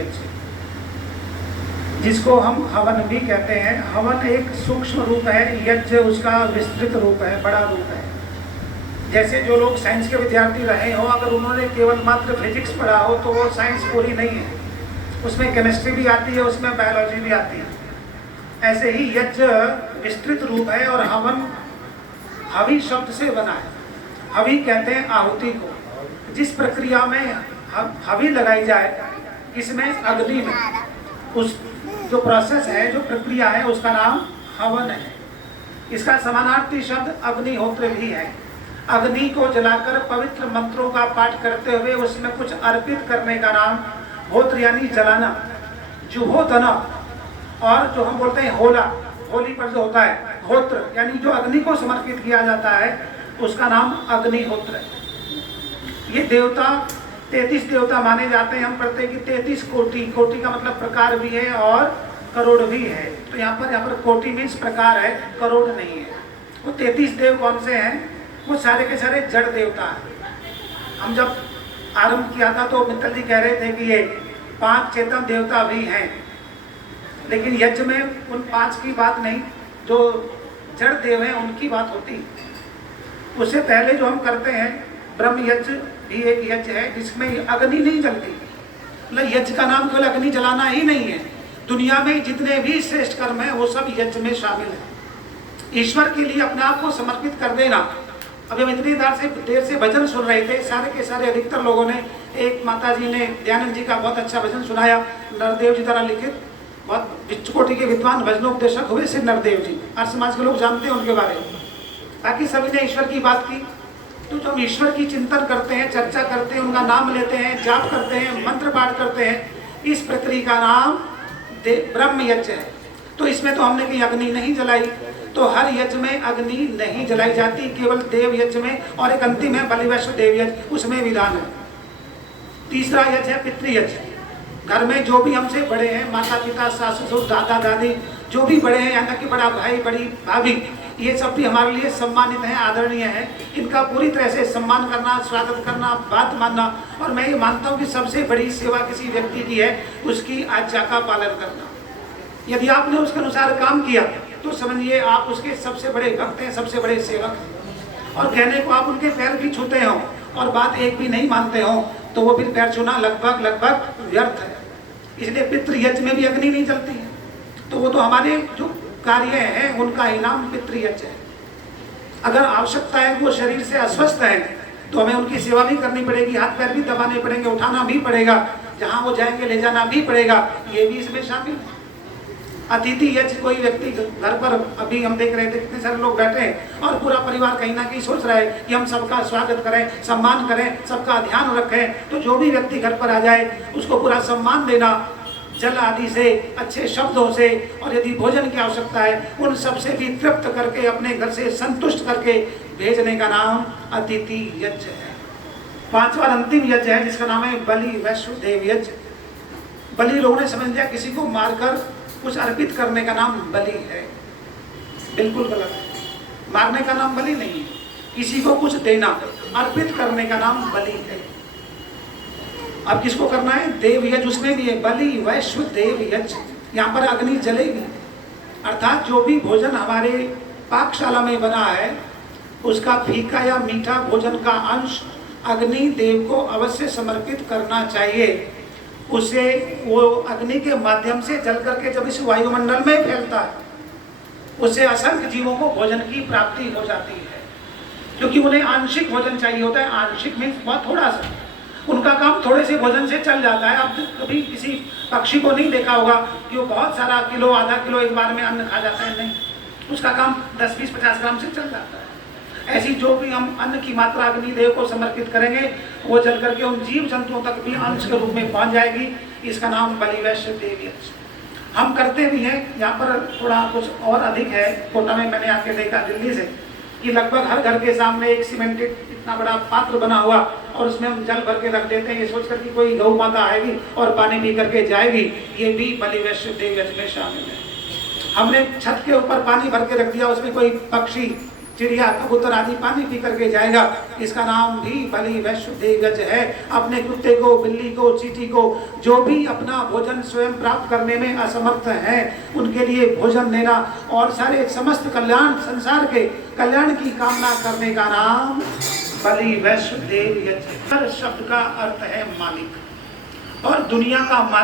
यज्ञ, जिसको हम हवन भी कहते हैं। हवन एक सूक्ष्म रूप है, यज्ञ उसका विस्तृत रूप है, बड़ा रूप है। जैसे जो लोग साइंस के विद्यार्थी रहे हो, अगर उन्होंने केवल मात्र फिजिक्स पढ़ा हो तो वो साइंस पूरी नहीं है, उसमें केमिस्ट्री भी आती है, उसमें बायोलॉजी भी आती है। ऐसे ही यज्ञ विस्तृत रूप है। और हवन हवि शब्द से बना है। हवि कहते हैं आहुति को। जिस प्रक्रिया में हवि लगाई जाए, इसमें अग्नि में, उस जो प्रोसेस है, जो प्रक्रिया है, उसका नाम हवन है। इसका समानार्थी शब्द अग्निहोत्र भी है। अग्नि को जलाकर पवित्र मंत्रों का पाठ करते हुए उसमें कुछ अर्पित करने का नाम होत्र यानी जलाना, जुहोतना। और जो हम बोलते हैं होला, होली पर जो होता है होत्र यानी जो अग्नि को समर्पित किया जाता है, उसका नाम अग्निहोत्र है। ये देवता 33 देवता माने जाते हैं। हम पढ़ते हैं कि 33 कोटि, कोटि का मतलब प्रकार भी है और करोड़ भी है। तो यहाँ पर कोटि मीन्स प्रकार है, करोड़ नहीं है। वो 33 देव कौन से हैं? वो सारे के सारे जड़ देवता हैं। हम जब आरंभ किया था तो मित्तल जी कह रहे थे कि ये 5 चेतन देवता भी हैं, लेकिन यज्ञ में उन 5 की बात नहीं, जो जड़ देव हैं उनकी बात होती है। उससे पहले जो हम करते हैं ब्रह्म यज्ञ भी एक यज्ञ है, जिसमें अग्नि नहीं जलती। मतलब यज्ञ का नाम केवल अग्नि जलाना ही नहीं है। दुनिया में जितने भी श्रेष्ठ कर्म है वो सब यज्ञ में शामिल है। ईश्वर के लिए अपने आप को समर्पित कर देना। अभी हम इतनी देर से भजन सुन रहे थे, सारे के सारे अधिकतर लोगों ने, एक माता जी ने दयानंद जी का बहुत अच्छा भजन सुनाया, नरदेव जी द्वारा लिखित, बहुत विश्वकोटि के विद्वान भजनोपदेशक हुए श्री नरदेव जी। हर समाज के लोग जानते हैं उनके बारे में। बाकी सभी ने ईश्वर की बात की। तो जब ईश्वर की चिंतन करते हैं, चर्चा करते हैं, उनका नाम लेते हैं, जाप करते हैं, मंत्र पाठ करते हैं, इस प्रक्रिया का नाम ब्रह्म यज्ञ है। तो इसमें तो हमने कहीं अग्नि नहीं जलाई, तो हर यज्ञ में अग्नि नहीं जलाई जाती, केवल देव यज्ञ में। और एक अंतिम है बलिवैश्व देव यज्ञ, उसमें विधान है। तीसरा यज्ञ है पितृयज्ञ। घर में जो भी हमसे बड़े हैं, माता पिता, सास ससुर, दादा दादी, जो भी बड़े हैं, यहाँ तक कि बड़ा भाई, बड़ी भाभी, ये सब भी हमारे लिए सम्मानित हैं, आदरणीय हैं। इनका पूरी तरह से सम्मान करना, स्वागत करना, बात मानना। और मैं ये मानता हूँ कि सबसे बड़ी सेवा किसी व्यक्ति की है उसकी आज्ञा का पालन करना। यदि आपने उसके अनुसार काम किया तो समझिए आप उसके सबसे बड़े भक्त हैं, सबसे बड़े सेवक हैं। और कहने को आप उनके पैर भी छूते हो और बात एक भी नहीं मानते हो, तो वो फिर पैर छूना लगभग व्यर्थ है। इसलिए पितृयज्ञ में भी अग्नि नहीं जलती है। तो वो तो हमारे जो कार्य है उनका इनाम पितृयज्ञ है। अगर आवश्यकता है, वो शरीर से अस्वस्थ है, तो हमें उनकी सेवा भी करनी पड़ेगी, हाथ पैर भी दबाने पड़ेंगे, उठाना भी पड़ेगा, जहाँ वो जाएंगे ले जाना भी पड़ेगा, ये भी इसमें शामिल है। अतिथि यज्ञ, कोई व्यक्ति घर पर, अभी हम देख रहे थे कितने सारे लोग बैठे हैं और पूरा परिवार कहीं ना कहीं सोच रहा है कि हम सबका स्वागत करें, सम्मान करें, सबका ध्यान रखें। तो जो भी व्यक्ति घर पर आ जाए उसको पूरा सम्मान देना, जल आदि से, अच्छे शब्दों से, और यदि भोजन की आवश्यकता है उन सबसे भी तृप्त करके अपने घर से संतुष्ट करके भेजने का नाम अतिथि यज्ञ है। 5वां अंतिम यज्ञ है जिसका नाम है बलि वैश्व देव यज्ञ। बलि लोगों ने समझ लिया किसी को मारकर कुछ अर्पित करने का नाम बलि है। बिल्कुल गलत है। मारने का नाम बलि नहीं है। किसी को कुछ देना, अर्पित करने का नाम बलि है। अब किसको करना है? देव यज्ञ। उसमें भी है बलि वैश्व देव यज्ञ। यहाँ पर अग्नि जलेगी, अर्थात जो भी भोजन हमारे पाकशाला में बना है उसका फीका या मीठा भोजन का अंश अग्नि देव को अवश्य समर्पित करना चाहिए। उसे वो अग्नि के माध्यम से जल करके जब इस वायुमंडल में फैलता है, उससे असंख्य जीवों को भोजन की प्राप्ति हो जाती है, क्योंकि उन्हें आंशिक भोजन चाहिए होता है। आंशिक मीन्स बहुत थोड़ा सा, उनका काम थोड़े से भोजन से चल जाता है। आप कभी किसी पक्षी को नहीं देखा होगा कि वो बहुत सारा किलो, आधा किलो एक बार में अन्न खा जाता है, नहीं, उसका काम 10, 20, 50 ग्राम से चल जाता है। ऐसी जो भी हम अन्न की मात्रा अग्नि देव को समर्पित करेंगे वो जल करके उन जीव जंतुओं तक भी अंश के रूप में पहुंच जाएगी। इसका नाम बलि वैश्व देव यज्ञ। हम करते भी हैं। यहाँ पर थोड़ा कुछ और अधिक है। कोटा में मैंने आके देखा दिल्ली से कि लगभग हर घर के सामने एक सीमेंटेड इतना बड़ा पात्र बना हुआ और उसमें हम जल भर के रख देते हैं, ये सोच कर कि कोई गौ माता आएगी और पानी पी करके जाएगी। ये भी बलि वैश्व देव यज्ञ में शामिल है। हमने छत के ऊपर पानी भर के रख दिया, उसमें कोई पक्षी चिड़िया कबूतर आदि पानी पी करके जाएगा, इसका नाम भी बलि वैश्वदेव यज्ञ है। अपने कुत्ते को, बिल्ली को, चींटी को, जो भी अपना भोजन स्वयं प्राप्त करने में असमर्थ हैं, उनके लिए भोजन देना और सारे समस्त कल्याण, संसार के कल्याण की कामना करने का नाम बलि वैश्वदेव यज्ञ। हर शब्द का अर्थ है मालिक, और दुनिया का मालिक